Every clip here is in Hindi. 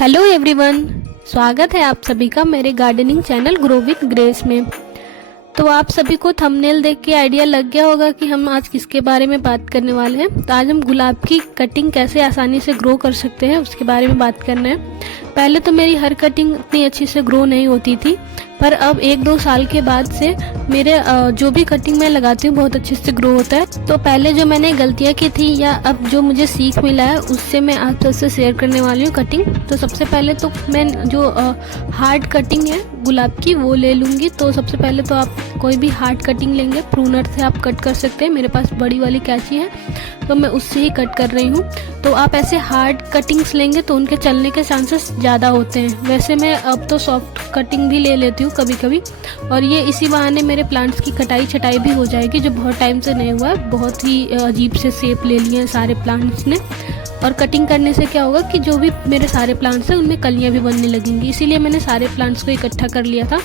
हेलो एवरीवन, स्वागत है आप सभी का मेरे gardening channel grow with grace में। तो आप सभी को थंबनेल देख के आइडिया लग गया होगा कि हम आज किसके बारे में बात करने वाले हैं। तो आज हम गुलाब की कटिंग कैसे आसानी से ग्रो कर सकते हैं उसके बारे में बात करना है। पहले तो मेरी हर कटिंग इतनी अच्छी से ग्रो नहीं होती थी, पर अब 1-2 साल के बाद से मेरे जो भी कटिंग मैं लगाती हूँ बहुत अच्छे से ग्रो होता है। तो पहले जो मैंने गलतियाँ की थी या अब जो मुझे सीख मिला है उससे मैं आप सबसे शेयर करने वाली हूँ कटिंग। तो सबसे पहले तो मैं जो हार्ड कटिंग है गुलाब की वो ले लूँगी। तो सबसे पहले तो आप कोई भी हार्ड कटिंग लेंगे, प्रूनर से आप कट कर सकते हैं। मेरे पास बड़ी वाली कैंची है तो मैं उससे ही कट कर रही हूँ। तो आप ऐसे हार्ड कटिंग्स लेंगे तो उनके चलने के चांसेस ज़्यादा होते हैं। वैसे मैं अब तो सॉफ्ट कटिंग भी ले लेती हूँ कभी कभी, और ये इसी बहाने मेरे प्लांट्स की कटाई छटाई भी हो जाएगी, जो बहुत टाइम से नहीं हुआ है। बहुत ही अजीब से शेप ले लिए हैं सारे प्लांट्स ने, और कटिंग करने से क्या होगा कि जो भी मेरे सारे प्लांट्स हैं उनमें कलियां भी बनने लगेंगी। इसीलिए मैंने सारे प्लांट्स को इकट्ठा कर लिया था।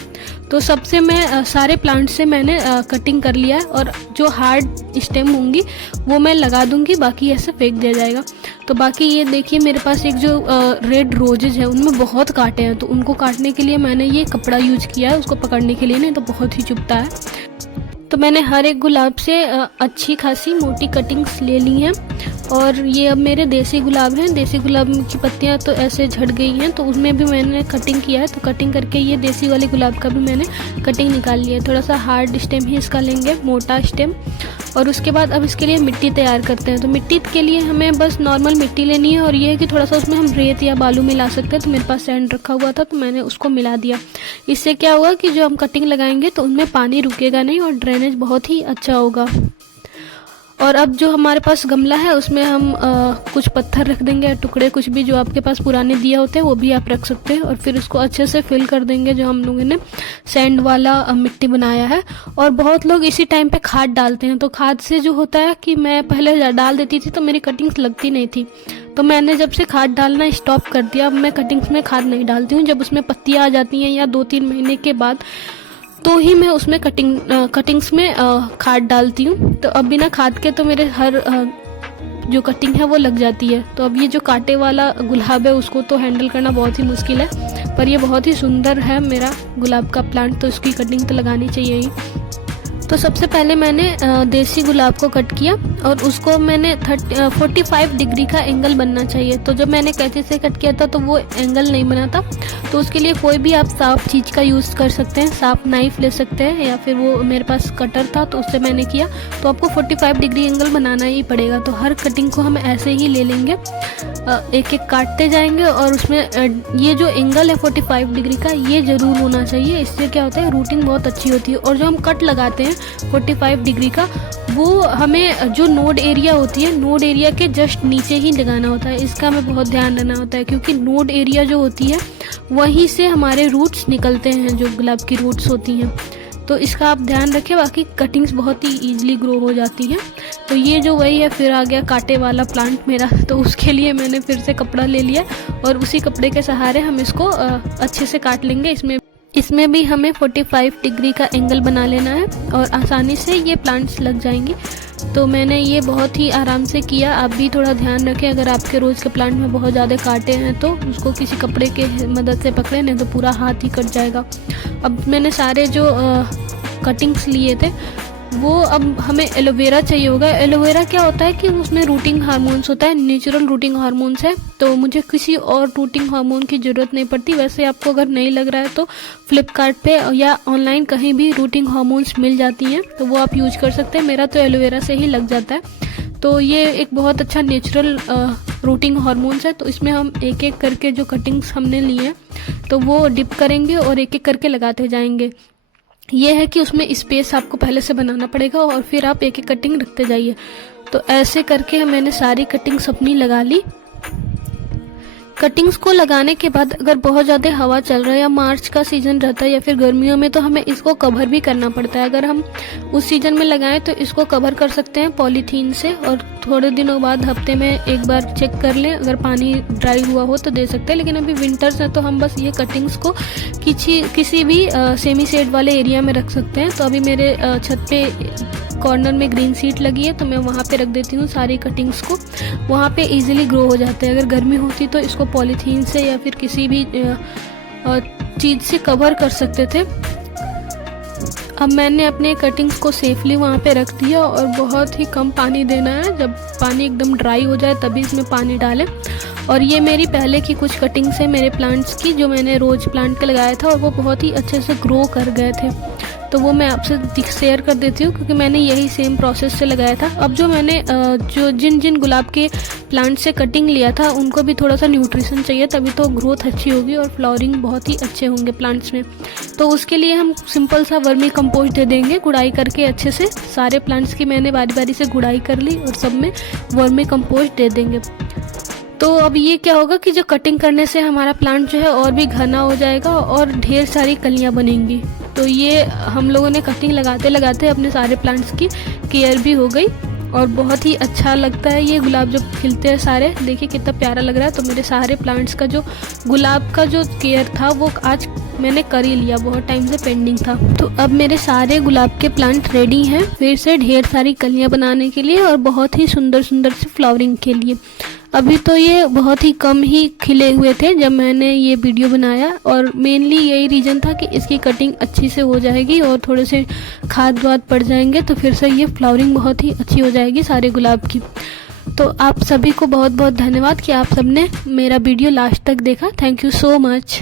तो सबसे मैं सारे प्लांट्स से मैंने कटिंग कर लिया है, और जो हार्ड स्टेम होंगी वो मैं लगा दूंगी, बाकी ऐसे फेंक दिया जाएगा। तो बाकी ये देखिए मेरे पास एक जो रेड रोजेज है उनमें बहुत कांटे हैं, तो उनको काटने के लिए मैंने ये कपड़ा यूज किया है उसको पकड़ने के लिए, नहीं तो बहुत ही चुभता है। तो मैंने हर एक गुलाब से अच्छी खासी मोटी कटिंग्स ले ली हैं, और ये अब मेरे देसी गुलाब हैं। देसी गुलाब की पत्तियां तो ऐसे झड़ गई हैं, तो उसमें भी मैंने कटिंग किया है। तो कटिंग करके ये देसी वाले गुलाब का भी मैंने कटिंग निकाल लिया है। थोड़ा सा हार्ड स्टेम ही इसका लेंगे, मोटा स्टेम। और उसके बाद अब इसके लिए मिट्टी तैयार करते हैं। तो मिट्टी के लिए हमें बस नॉर्मल मिट्टी लेनी है, और ये है कि थोड़ा सा उसमें हम रेत या बालू मिला सकते हैं। तो मेरे पास सैंड रखा हुआ था तो मैंने उसको मिला दिया। इससे क्या होगा कि जो हम कटिंग लगाएंगे तो उनमें पानी रुकेगा नहीं और ड्रेनेज बहुत ही अच्छा होगा। और अब जो हमारे पास गमला है उसमें हम कुछ पत्थर रख देंगे, टुकड़े कुछ भी जो आपके पास पुराने दिए होते हैं वो भी आप रख सकते हैं, और फिर उसको अच्छे से फिल कर देंगे जो हम लोगों ने सैंड वाला मिट्टी बनाया है। और बहुत लोग इसी टाइम पे खाद डालते हैं। तो खाद से जो होता है कि मैं पहले डाल देती थी तो मेरी कटिंग्स लगती नहीं थी, तो मैंने जब से खाद डालना स्टॉप कर दिया। अब मैं कटिंग्स में खाद नहीं डालती हूँ। जब उसमें पत्तियाँ आ जाती हैं या 2-3 महीने के बाद तो ही मैं उसमें कटिंग्स में खाद डालती हूँ। तो अब बिना खाद के तो मेरे हर जो कटिंग है वो लग जाती है। तो अब ये जो कांटे वाला गुलाब है उसको तो हैंडल करना बहुत ही मुश्किल है, पर ये बहुत ही सुंदर है मेरा गुलाब का प्लांट, तो इसकी कटिंग तो लगानी चाहिए ही। तो सबसे पहले मैंने देसी गुलाब को कट किया, और उसको मैंने 45 डिग्री का एंगल बनना चाहिए। तो जब मैंने कैंची से कट किया था तो वो एंगल नहीं बना था। तो उसके लिए कोई भी आप साफ चीज़ का यूज़ कर सकते हैं, साफ नाइफ ले सकते हैं, या फिर वो मेरे पास कटर था तो उससे मैंने किया। तो आपको 45 डिग्री एंगल बनाना ही पड़ेगा। तो हर कटिंग को हम ऐसे ही ले लेंगे, एक एक काटते जाएंगे, और उसमें ये जो एंगल है 45 डिग्री का ये ज़रूर होना चाहिए। इससे क्या होता है रूटिंग बहुत अच्छी होती है। और जो हम कट लगाते हैं 45 डिग्री का, वो हमें जो नोड एरिया होती है, नोड एरिया के जस्ट नीचे ही लगाना होता है। इसका हमें बहुत ध्यान रखना होता है, क्योंकि नोड एरिया जो होती है वहीं से हमारे रूट्स निकलते हैं, जो गुलाब की रूट्स होती हैं। तो इसका आप ध्यान रखें, बाकी कटिंग्स बहुत ही ईजिली ग्रो हो जाती हैं। तो ये जो वही है, फिर आ गया कांटे वाला प्लांट मेरा। तो उसके लिए मैंने फिर से कपड़ा ले लिया, और उसी कपड़े के सहारे हम इसको अच्छे से काट लेंगे। इसमें भी हमें 45 डिग्री का एंगल बना लेना है, और आसानी से ये प्लांट्स लग जाएंगे। तो मैंने ये बहुत ही आराम से किया। आप भी थोड़ा ध्यान रखें, अगर आपके रोज़ के प्लांट में बहुत ज़्यादा कांटे हैं तो उसको किसी कपड़े के मदद से पकड़े, नहीं तो पूरा हाथ ही कट जाएगा। अब मैंने सारे जो कटिंग्स लिए थे वो, अब हमें एलोवेरा चाहिए होगा। एलोवेरा क्या होता है कि उसमें रूटिंग हार्मोन्स होता है, नेचुरल रूटिंग हार्मोन्स है। तो मुझे किसी और रूटिंग हार्मोन की ज़रूरत नहीं पड़ती। वैसे आपको अगर नहीं लग रहा है तो फ्लिपकार्ट पे या ऑनलाइन कहीं भी रूटिंग हार्मोन्स मिल जाती हैं, तो वो आप यूज कर सकते हैं। मेरा तो एलोवेरा से ही लग जाता है। तो ये एक बहुत अच्छा नेचुरल रूटिंग हार्मोन्स है। तो इसमें हम एक एक करके जो कटिंग्स हमने लिए हैं तो वो डिप करेंगे और एक एक करके लगाते जाएंगे। ये है कि उसमें स्पेस आपको पहले से बनाना पड़ेगा, और फिर आप एक एक कटिंग रखते जाइए। तो ऐसे करके मैंने सारी कटिंग्स अपनी लगा ली। कटिंग्स को लगाने के बाद अगर बहुत ज़्यादा हवा चल रहा है या मार्च का सीज़न रहता है या फिर गर्मियों में, तो हमें इसको कवर भी करना पड़ता है। अगर हम उस सीज़न में लगाएं तो इसको कवर कर सकते हैं पॉलीथीन से, और थोड़े दिनों बाद हफ्ते में एक बार चेक कर लें, अगर पानी ड्राई हुआ हो तो दे सकते हैं। लेकिन अभी विंटर्स है तो हम बस ये कटिंग्स को किसी भी सेमी शेड वाले एरिया में रख सकते हैं। तो अभी मेरे छत पे कॉर्नर में ग्रीन सीट लगी है तो मैं वहाँ पे रख देती हूँ सारी कटिंग्स को, वहाँ पे इजीली ग्रो हो जाते हैं। अगर गर्मी होती तो इसको पॉलीथीन से या फिर किसी भी चीज़ से कवर कर सकते थे। अब मैंने अपने कटिंग्स को सेफली वहाँ पे रख दिया और बहुत ही कम पानी देना है। जब पानी एकदम ड्राई हो जाए तभी इसमें पानी डालें। और ये मेरी पहले की कुछ कटिंग्स है मेरे प्लांट्स की, जो मैंने रोज़ प्लांट के लगाया था और वो बहुत ही अच्छे से ग्रो कर गए थे। तो वो मैं आपसे शेयर कर देती हूँ क्योंकि मैंने यही सेम प्रोसेस से लगाया था। अब जो मैंने जिन गुलाब के प्लांट से कटिंग लिया था उनको भी थोड़ा सा न्यूट्रिशन चाहिए, तभी तो ग्रोथ अच्छी होगी और फ्लावरिंग बहुत ही अच्छे होंगे प्लांट्स में। तो उसके लिए हम सिंपल सा वर्मी कंपोस्ट दे देंगे, गुड़ाई करके अच्छे से। सारे प्लांट्स की मैंने बारी बारी से गुड़ाई कर ली और सब में वर्मी कंपोस्ट दे देंगे। तो अब ये क्या होगा कि जो कटिंग करने से हमारा प्लांट जो है और भी घना हो जाएगा और ढेर सारी कलियां बनेंगी। तो ये हम लोगों ने कटिंग लगाते लगाते अपने सारे प्लांट्स की केयर भी हो गई और बहुत ही अच्छा लगता है। ये गुलाब जब खिलते हैं सारे, देखिए कितना प्यारा लग रहा है। तो मेरे सारे प्लांट्स का जो गुलाब का जो केयर था वो आज मैंने कर ही लिया, बहुत टाइम से पेंडिंग था। तो अब मेरे सारे गुलाब के प्लांट रेडी हैं फिर से ढेर सारी कलियां बनाने के लिए और बहुत ही सुंदर सुंदर सी फ्लावरिंग के लिए। अभी तो ये बहुत ही कम ही खिले हुए थे जब मैंने ये वीडियो बनाया और मेनली यही रीज़न था कि इसकी कटिंग अच्छी से हो जाएगी और थोड़े से खाद वाद पड़ जाएंगे तो फिर से ये फ्लावरिंग बहुत ही अच्छी हो जाएगी सारे गुलाब की। तो आप सभी को बहुत बहुत धन्यवाद कि आप सबने मेरा वीडियो लास्ट तक देखा। Thank you so much.